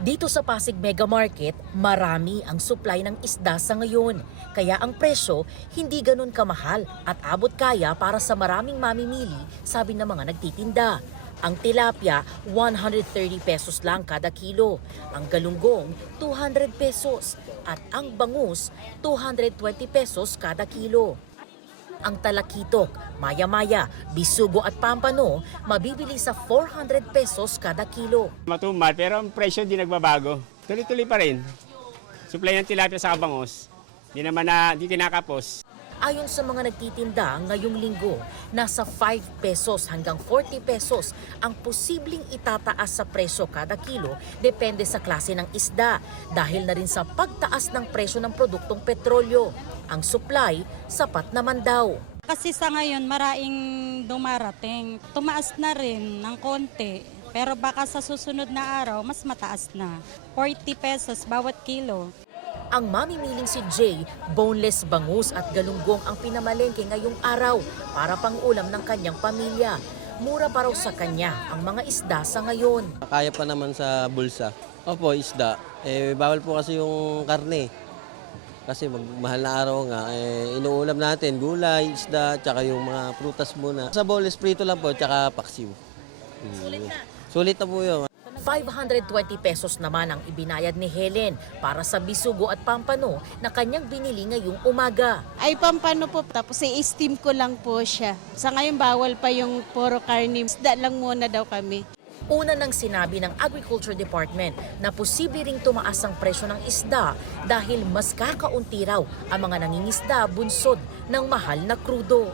Dito sa Pasig Mega Market, marami ang supply ng isda sa ngayon. Kaya ang presyo hindi ganun kamahal at abot kaya para sa maraming mamimili, sabi ng mga nagtitinda. Ang tilapia, 130 pesos lang kada kilo. Ang galunggong, 200 pesos. At ang bangus, 220 pesos kada kilo. Ang talakitok, maya-maya, bisugo at pampano, mabibili sa 400 pesos kada kilo. Matumal pero ang presyo di nagbabago. Tuloy-tuloy pa rin. Supply ng tilapia sa bangus. Di kinakapos. Ayon sa mga nagtitinda ngayong linggo, nasa 5 pesos hanggang 40 pesos ang posibleng itataas sa presyo kada kilo depende sa klase ng isda dahil na rin sa pagtaas ng presyo ng produktong petrolyo. Ang supply, sapat naman daw. Kasi sa ngayon maraming dumarating. Tumaas na rin ng konti. Pero baka sa susunod na araw, mas mataas na. 40 pesos bawat kilo. Ang mamimiling si Jay, boneless bangus at galunggong ang pinamalengke ngayong araw para pang-ulam ng kanyang pamilya. Mura pa raw sa kanya ang mga isda sa ngayon. Kaya pa naman sa bulsa. Opo, isda. Bawal po kasi yung karne. Kasi mahal na araw nga, inuulam natin gulay, isda, tsaka yung mga prutas muna. Sa boneless prito lang po, tsaka paksiw. Sulit na? Sulit na po yun. 520 pesos naman ang ibinayad ni Helen para sa bisugo at pampano na kanyang binili ngayong umaga. Ay pampano po, tapos i-steam ko lang po siya. Sa ngayon bawal pa yung puro karne, isda lang muna daw kami. Una nang sinabi ng Agriculture Department na posible ring tumaas ang presyo ng isda dahil mas kakaunti raw ang mga nangingisda bunsod ng mahal na krudo.